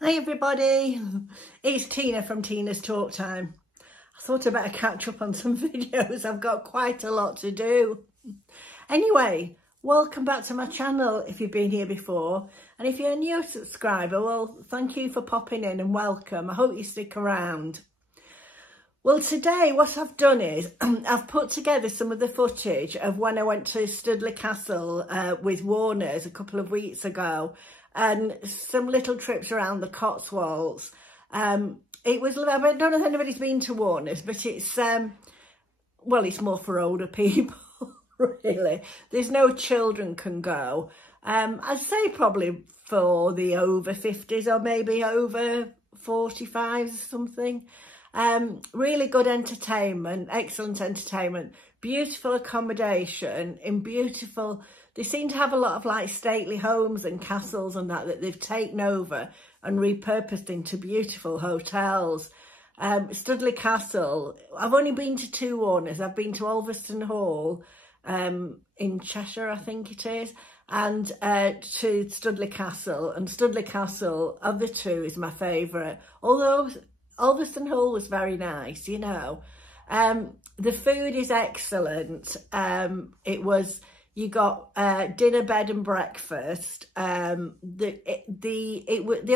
Hi everybody, it's Tina from Tina's Talk Time. I thought I'd better catch up on some videos. I've got quite a lot to do. Anyway, welcome back to my channel if you've been here before. And if you're a new subscriber, well, thank you for popping in and welcome. I hope you stick around. Well, today what I've done is I've put together some of the footage of when I went to Studley Castle with Warners a couple of weeks ago, and some little trips around the Cotswolds. It was, I don't know if anybody's been to Warners, but it's, well, it's more for older people, really. There's no children can go. I'd say probably for the over 50s or maybe over 45s or something. Really good entertainment, excellent entertainment, beautiful accommodation in beautiful. They seem to have a lot of like stately homes and castles and that they've taken over and repurposed into beautiful hotels. Studley Castle, I've only been to two Warners. I've been to Ulverston Hall in Cheshire, I think it is, and to Studley Castle. And Studley Castle, of the two, is my favourite. Although Ulverston Hall was very nice, you know. The food is excellent. You got dinner, bed and breakfast. The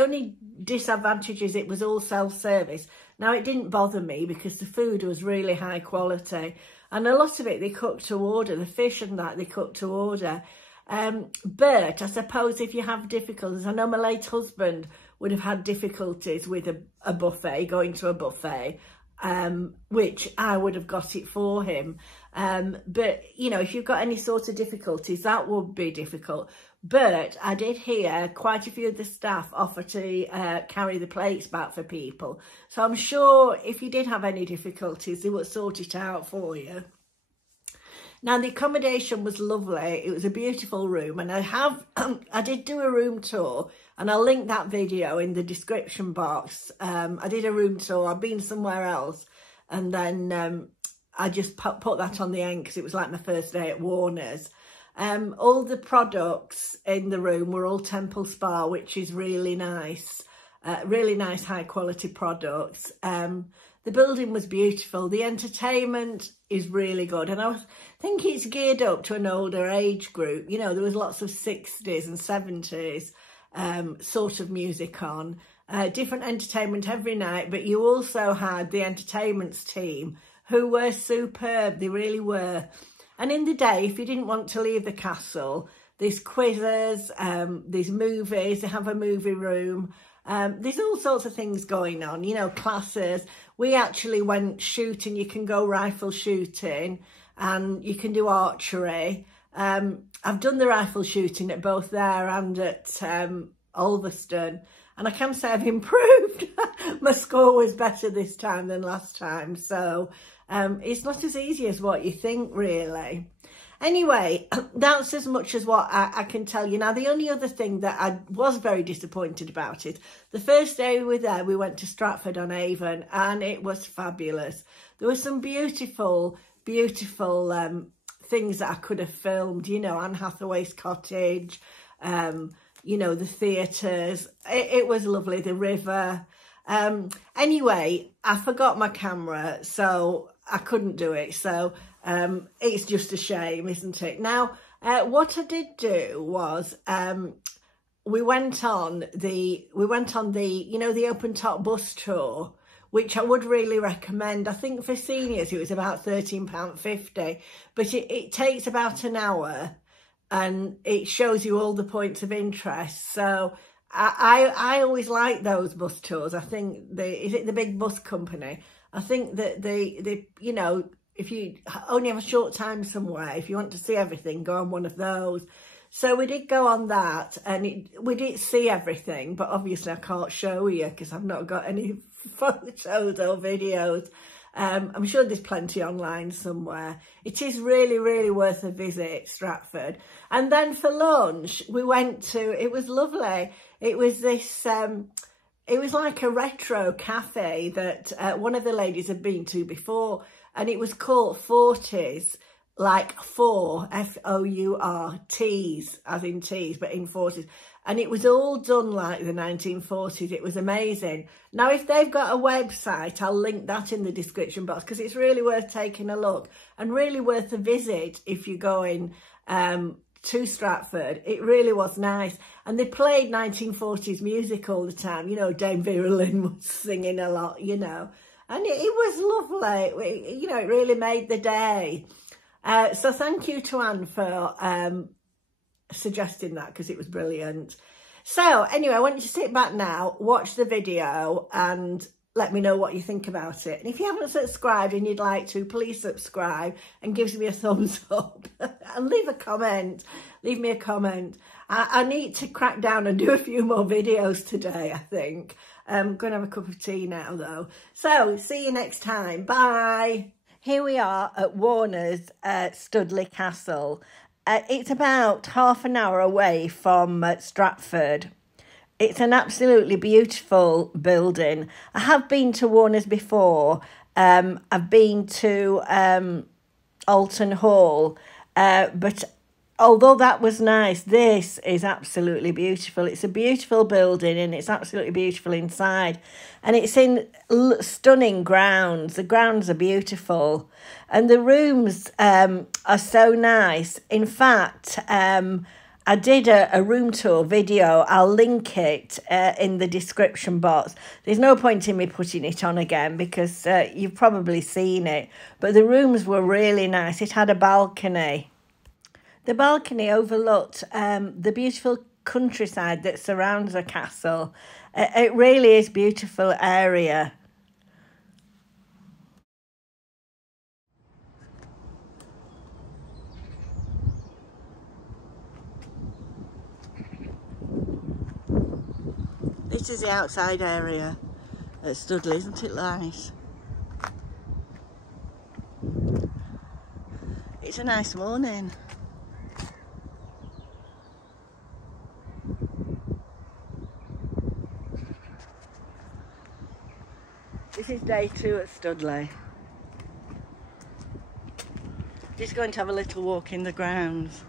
only disadvantage is it was all self-service. Now, it didn't bother me because the food was really high quality. And a lot of it they cooked to order, the fish and that they cooked to order. But I suppose if you have difficulties, I know my late husband would have had difficulties with a buffet, going to a buffet. Which I would have got it for him. But, you know, if you've got any sort of difficulties, that would be difficult. But I did hear quite a few of the staff offer to carry the plates back for people. So I'm sure if you did have any difficulties, they would sort it out for you. Now, the accommodation was lovely. It was a beautiful room. And I did do a room tour. And I'll link that video in the description box. I did a room tour. I've been somewhere else. And then I just put that on the end because it was like my first day at Warner's. All the products in the room were all Temple Spa, which is really nice. Really nice high quality products. The building was beautiful. The entertainment is really good. And I think it's geared up to an older age group. You know, there was lots of 60s and 70s. Sort of music on, different entertainment every night, but you also had the entertainments team who were superb. They really were. And in the day, if you didn't want to leave the castle, there's quizzes, there's movies, they have a movie room, there's all sorts of things going on, you know, classes. We actually went shooting. You can go rifle shooting and you can do archery. I've done the rifle shooting at both there and at Ulverston, and I can say I've improved. My score was better this time than last time, so it's not as easy as what you think, really. Anyway, that's as much as what I can tell you. Now, the only other thing that I was very disappointed about it, the first day we were there, we went to Stratford-on-Avon, and it was fabulous. There were some beautiful, beautiful things that I could have filmed, you know, Anne Hathaway's cottage, you know, the theatres. It was lovely, the river. Anyway, I forgot my camera, so I couldn't do it. So it's just a shame, isn't it? Now, what I did do was we went on the, you know, the open top bus tour, which I would really recommend. I think for seniors it was about £13.50, but it takes about an hour and it shows you all the points of interest. So I always like those bus tours. I think is it the big bus company? I think that they you know, if you only have a short time somewhere, if you want to see everything, go on one of those. So we did go on that, and we did see everything, but obviously I can't show you because I've not got any photos or videos. I'm sure there's plenty online somewhere. It is really, really worth a visit, Stratford. And then for lunch, we went to, it was lovely. It was this, it was like a retro cafe that one of the ladies had been to before, and it was called Fourteas. Like four, F-O-U-R, teas, as in teas, but in Fourteas. And it was all done like the 1940s. It was amazing. Now, if they've got a website, I'll link that in the description box, because it's really worth taking a look and really worth a visit if you're going to Stratford. It really was nice. And they played 1940s music all the time. You know, Dame Vera Lynn was singing a lot, you know. And it was lovely. You know, it really made the day. So thank you to Anne for suggesting that, because it was brilliant. So anyway, I want you to sit back now, watch the video and let me know what you think about it. And if you haven't subscribed and you'd like to, please subscribe and give me a thumbs up and leave a comment. Leave me a comment. I need to crack down and do a few more videos today, I think. I'm going to have a cup of tea now though. So see you next time. Bye. Here we are at Warner's Studley Castle. It's about half an hour away from Stratford. It's an absolutely beautiful building. I have been to Warner's before. I've been to Alton Hall, but although that was nice, this is absolutely beautiful. It's a beautiful building and it's absolutely beautiful inside. And it's in stunning grounds. The grounds are beautiful. And the rooms are so nice. In fact, I did a room tour video. I'll link it in the description box. There's no point in me putting it on again because you've probably seen it. But the rooms were really nice. It had a balcony. The balcony overlooked the beautiful countryside that surrounds the castle. It really is a beautiful area. This is the outside area at Studley, isn't it nice? It's a nice morning. This is day 2 at Studley. Just going to have a little walk in the grounds.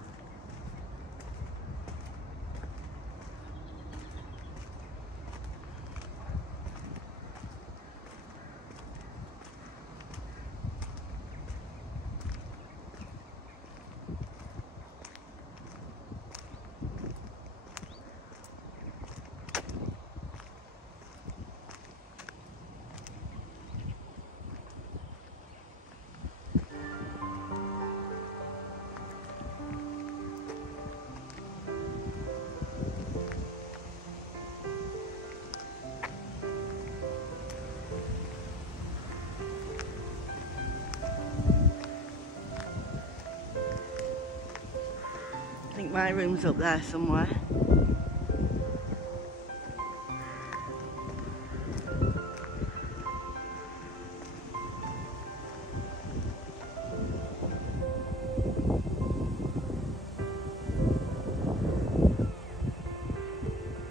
I think my room's up there somewhere.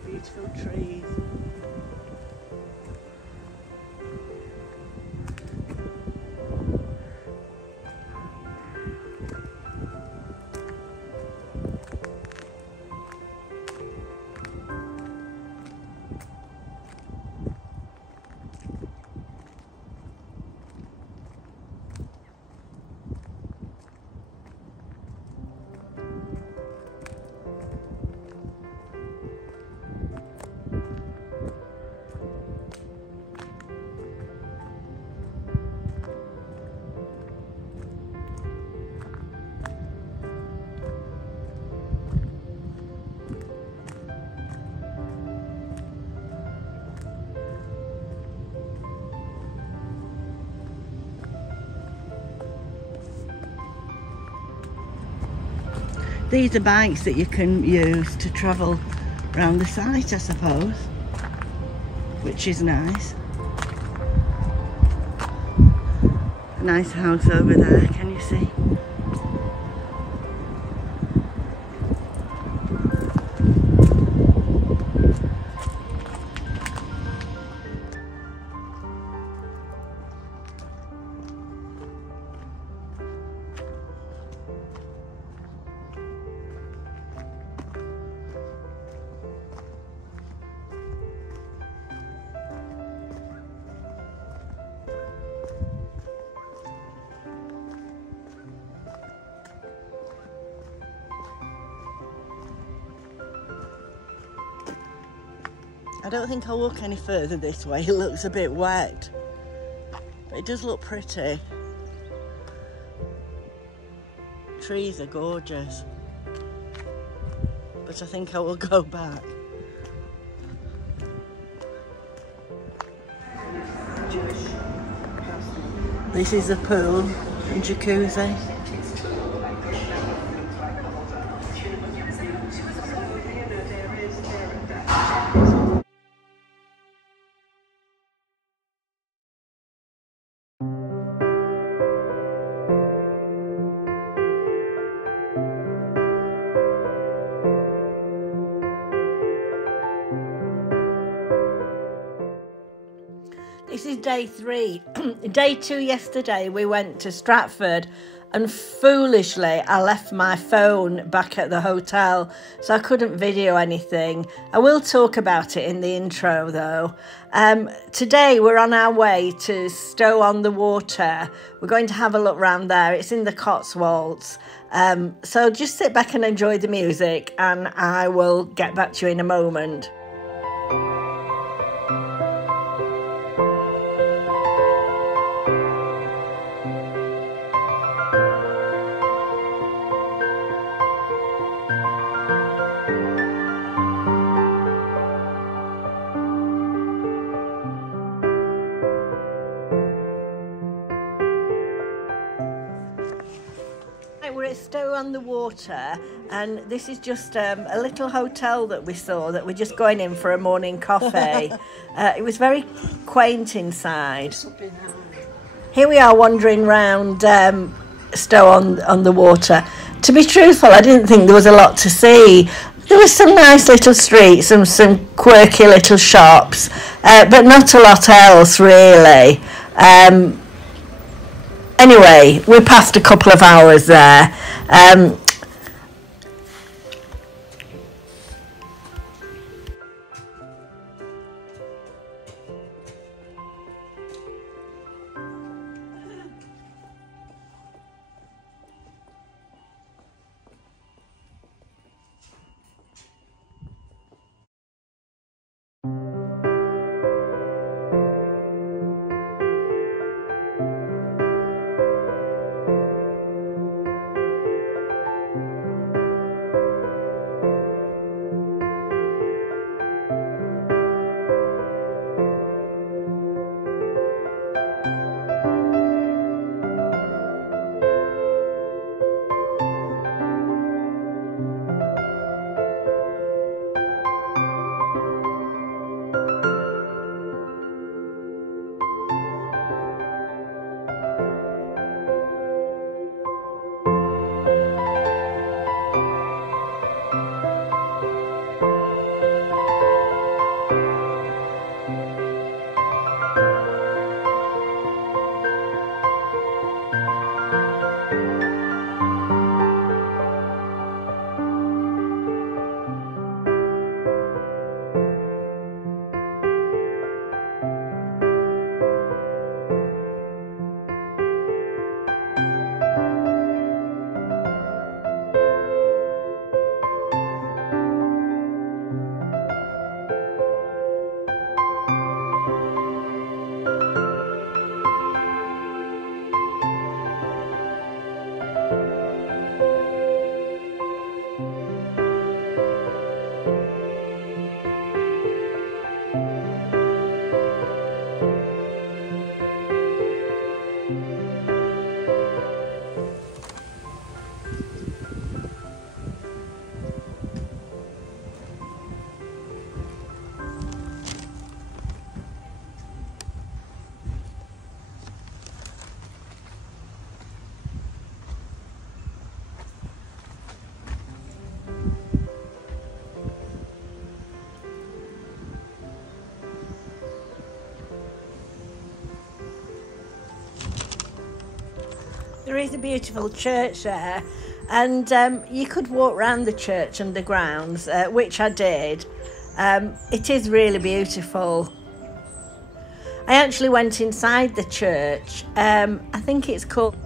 Beautiful trees. These are bikes that you can use to travel around the site, I suppose, which is nice. A nice house over there, can you see? I don't think I'll walk any further this way. It looks a bit wet, but it does look pretty. Trees are gorgeous, but I think I will go back. This is a pool and jacuzzi. This is day 3. Day 2 yesterday we went to Stratford, and foolishly I left my phone back at the hotel, so I couldn't video anything. I will talk about it in the intro though. Today we're on our way to Stow-on-the-Water. We're going to have a look round there. It's in the Cotswolds. So just sit back and enjoy the music, and I will get back to you in a moment. We're at Stow-on-the-Water, and this is just a little hotel that we saw that we're just going in for a morning coffee. It was very quaint inside. Here we are wandering round Stow-on-the-Water. To be truthful, I didn't think there was a lot to see. There was some nice little streets and some quirky little shops, but not a lot else really. Anyway, we passed a couple of hours there. There is a beautiful church there, and you could walk around the church and the grounds, which I did. It is really beautiful. I actually went inside the church. I think it's called...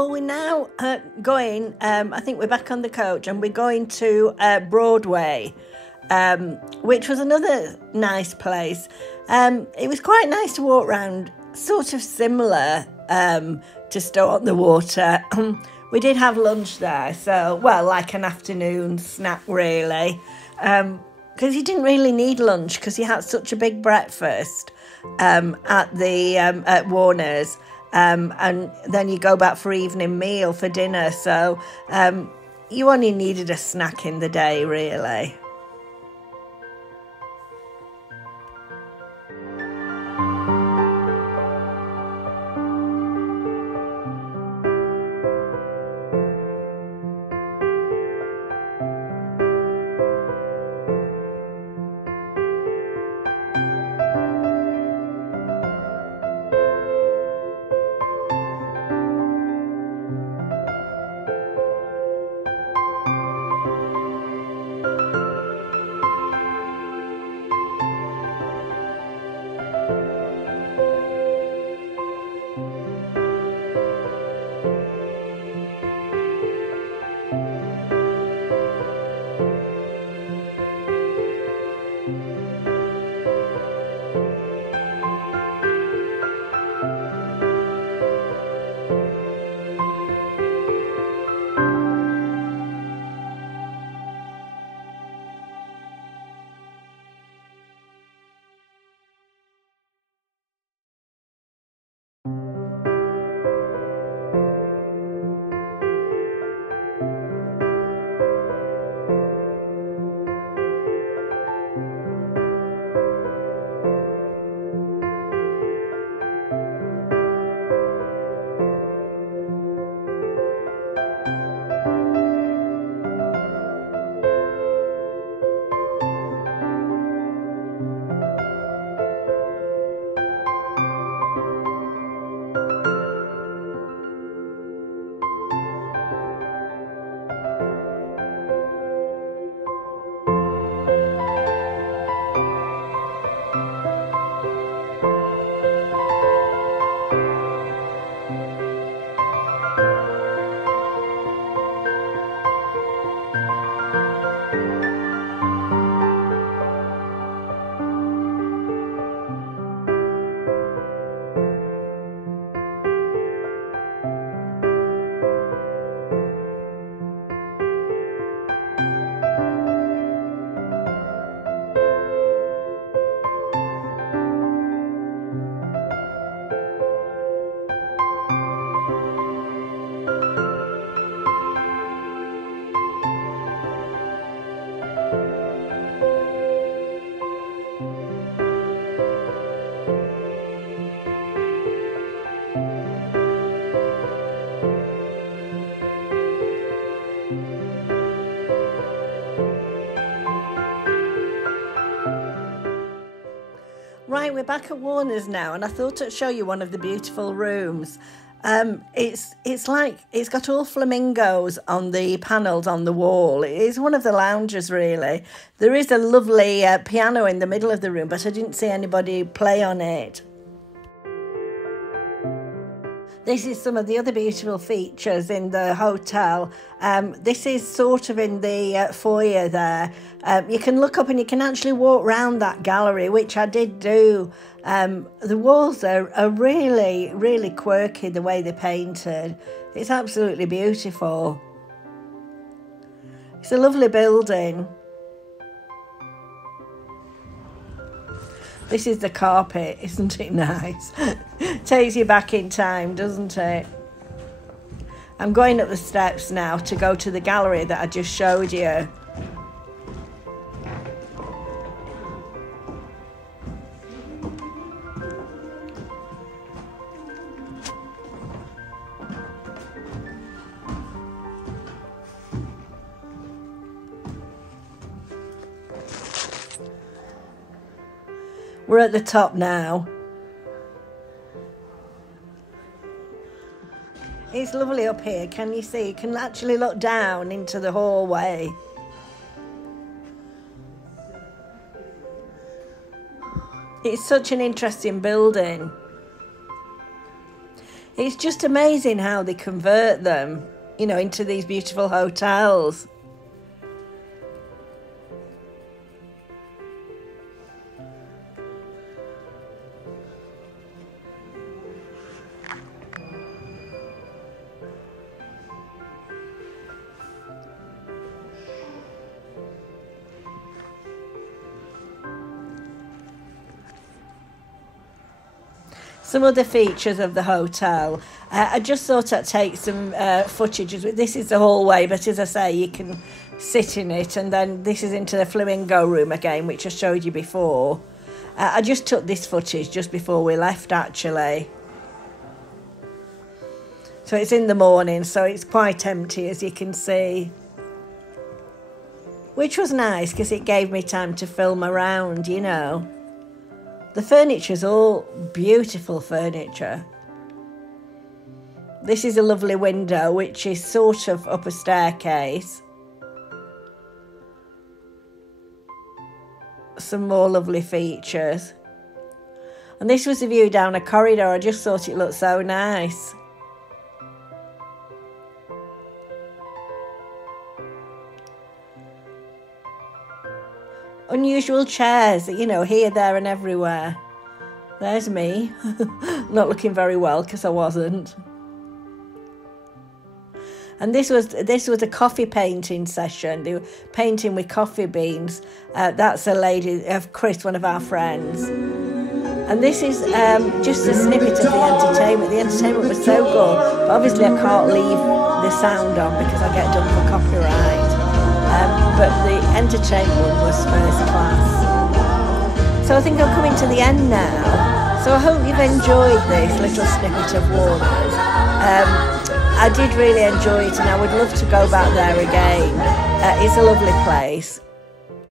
well, we're now going, I think we're back on the coach and we're going to Broadway, which was another nice place. It was quite nice to walk around, sort of similar to Stow-on-the-Water. We did have lunch there, so, well, like an afternoon snack, really. Because you didn't really need lunch because you had such a big breakfast at Warner's. And then you go back for evening meal for dinner. So you only needed a snack in the day, really. Right, we're back at Warner's now, and I thought I'd show you one of the beautiful rooms. It's like it's got all flamingos on the panels on the wall. It is one of the lounges, really. There is a lovely piano in the middle of the room, but I didn't see anybody play on it. This is some of the other beautiful features in the hotel. This is sort of in the foyer there. You can look up and you can actually walk around that gallery, which I did do. The walls are really, really quirky, the way they're painted. It's absolutely beautiful. It's a lovely building. This is the carpet, isn't it nice? Takes you back in time, doesn't it? I'm going up the steps now to go to the gallery that I just showed you. We're at the top now. It's lovely up here, can you see? You can actually look down into the hallway. It's such an interesting building. It's just amazing how they convert them, you know, into these beautiful hotels. Some other features of the hotel. I just thought I'd take some footage. This is the hallway, but as I say, you can sit in it. And then this is into the flamingo room again, which I showed you before. I just took this footage just before we left, actually. So it's in the morning, so it's quite empty, as you can see. Which was nice, because it gave me time to film around, you know. The furniture's all beautiful furniture. This is a lovely window, which is sort of up a staircase. Some more lovely features. And this was the view down a corridor. I just thought it looked so nice. Unusual chairs, you know, here, there and everywhere. There's me, not looking very well because I wasn't. And this was a coffee painting session. They were painting with coffee beans. That's a lady, Chris, one of our friends. And this is just a snippet of the entertainment. The entertainment was so good, but obviously I can't leave the sound on because I get done for copyright. But the entertainment was first class. So I think I'm coming to the end now. So I hope you've enjoyed this little snippet of Warners. I did really enjoy it, and I would love to go back there again. It's a lovely place.